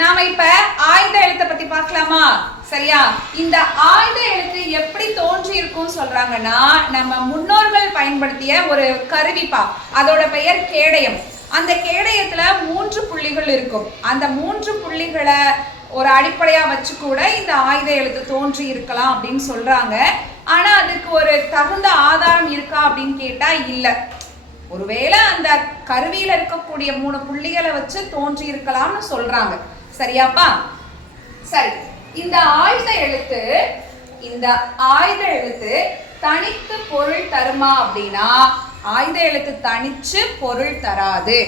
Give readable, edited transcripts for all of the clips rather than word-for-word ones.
நாம இப்ப ஆயுத எழுத்தை பத்தி பார்க்கலாமா? சரியா? இந்த ஆயுத எழுத்து எப்படி தோன்றி இருக்கும் சொல்றாங்கன்னா, நம்ம முன்னோர்கள் பயன்படுத்திய ஒரு கருவிப்பா. அதோட பெயர் கேடயம். அந்த கேடயத்துல 3 புள்ளிகள் இருக்கும். அந்த 3 புள்ளிகளை ஒரு அடிப்படையா வச்சு கூட இந்த ஆயுத எழுத்து தோன்றி இருக்கலாம் அப்படின்னு சொல்றாங்க. ஆனா அதுக்கு ஒரு தகுந்த ஆதாரம் இருக்கா அப்படின்னு கேட்டா இல்ல. ஒருவேளை அந்த கருவியில இருக்கக்கூடிய 3 புள்ளிகளை வச்சு தோன்றி இருக்கலாம்னு சொல்றாங்க. சரியாப்பா? சரி, இந்த ஆயுத எழுத்து தனித்து பொருள் தருமா அப்படின்னா, ஆயுத எழுத்து தனிச்சு பொருள் தராது.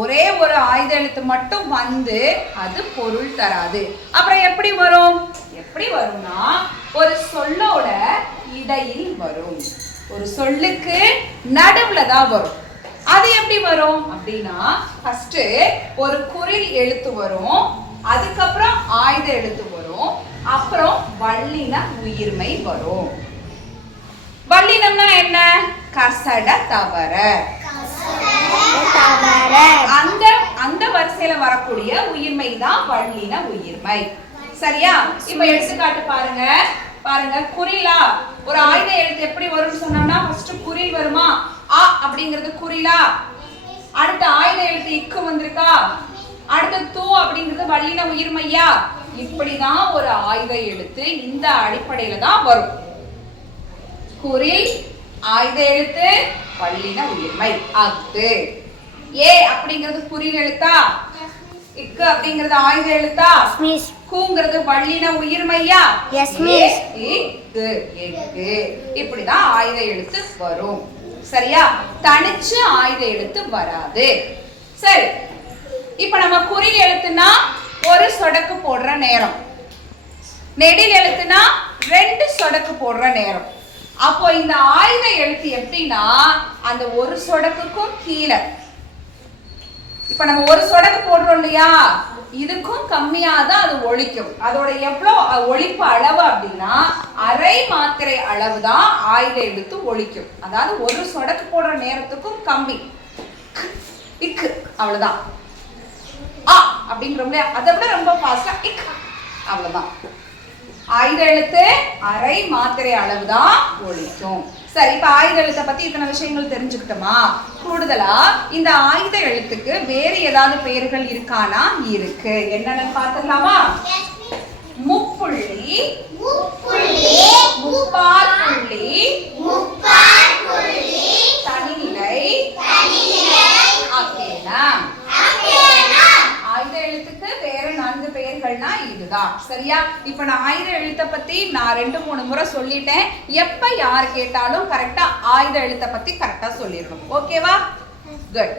ஒரே ஒரு ஆயுத எழுத்து மட்டும் வந்து அது பொருள் தராது. அப்புறம் எப்படி வரும்னா, ஒரு சொல்லோட இடையில் வரும். ஒரு சொல்லுக்கு நடுவுல தான் வரும். அது எப்படி வரும் அப்படின்னா, ஃபர்ஸ்ட் ஒரு குறில் எழுத்து வரும், அதுக்கப்புறம் ஆயுத எழுத்து வரும், அப்புறம் வல்லின உயிர்மை வரும். வல்லினம்னா என்ன? கசட தவற. அந்த வரிசையில வரக்கூடிய உயிர்மை தான் வல்லின உயிர்மை. சரியா? இப்ப எடுத்துக்காட்டு பாருங்க. குறிலா ஒரு ஆயுத எழுத்து எப்படி வரும்னு சொன்னோம்னா, ஃபர்ஸ்ட் குறில் வருமா? அ அப்படிங்கிறது குறிலா. அடுத்த ஆயுத எழுத்து இக்கு வந்திருக்கா. அடுத்து தூ அப்படிங்கிறது வல்லின உயிர்மையா. இப்படிதான் ஒரு ஆயுத எழுத்து இந்த அடிப்படையில தான் வரும். குறில், ஆயுத எழுத்து, வல்லின உயிர்மை. அஃது. ஏ அப்படிங்கிறது குறில் எழுத்தா. இக்கு அப்படிங்கிறது ஆயுத எழுத்தா. கூங்கிறது வல்லின உயிர்மையா. இப்படிதான் ஆயுத எழுத்து வரும். சரியா? தனிச்சு ஆயுத எழுத்து வராது. சரி, இப்ப நம்ம குறில் எழுத்துனா ஒரு சொடக்கு போடுற நேரம், நெடில் எழுத்துனா 2 சொடக்கு போடுற நேரம். அப்போ இந்த ஆயுத எழுத்து எப்படின்னா, அந்த ஒரு சொடக்குக்கும் கீழே, இப்ப நம்ம ஒரு சொடக்கு போடுறோம் இல்லையா, இதுக்கும் கம்மியா தான் அது ஒலிக்கும். அதோட எவ்வளவு ஒலிப்பு அளவு அப்படின்னா, அரை மாத்திரை அளவு தான் ஆயுத எழுத்து ஒலிக்கும். அதாவது ஒரு சொடக்கு போடுற நேரத்துக்கும் கம்மி. இக்கு அவ்வளவுதான். ஆ அப்படிங்கிறோம்ல, அதை விட ரொம்ப ஃபாஸ்டா இக் அவ்வளவுதான். ஆயுத எழுத்து அரை மாத்திரை அளவு தான் ஒலிக்கும். சரி, இப்ப ஆயுத எழுத்தை பத்தி இத்தனை விஷயங்கள் தெரிஞ்சுக்கிட்டோமா? கூடுதலா இந்த ஆயுத எழுத்துக்கு வேறு ஏதாவது பெயர்கள் இருக்கானா? இருக்கு. என்னன்னு பார்த்துடலாமா? முப்புள்ளி, முப்பாற்புள்ளி, தனிநிலை, ஆயுத எழுத்துக்கு வேற 4 பெயர்கள்னா இதுதான். சரியா? இப்ப நான் ஆயுத எழுத்தை பத்தி நான் 2-3 முறை சொல்லிட்டேன். எப்ப யார் கேட்டாலும் கரெக்டா ஆயுத எழுத்தை பத்தி கரெக்டா சொல்லிடணும். ஓகேவா? குட்.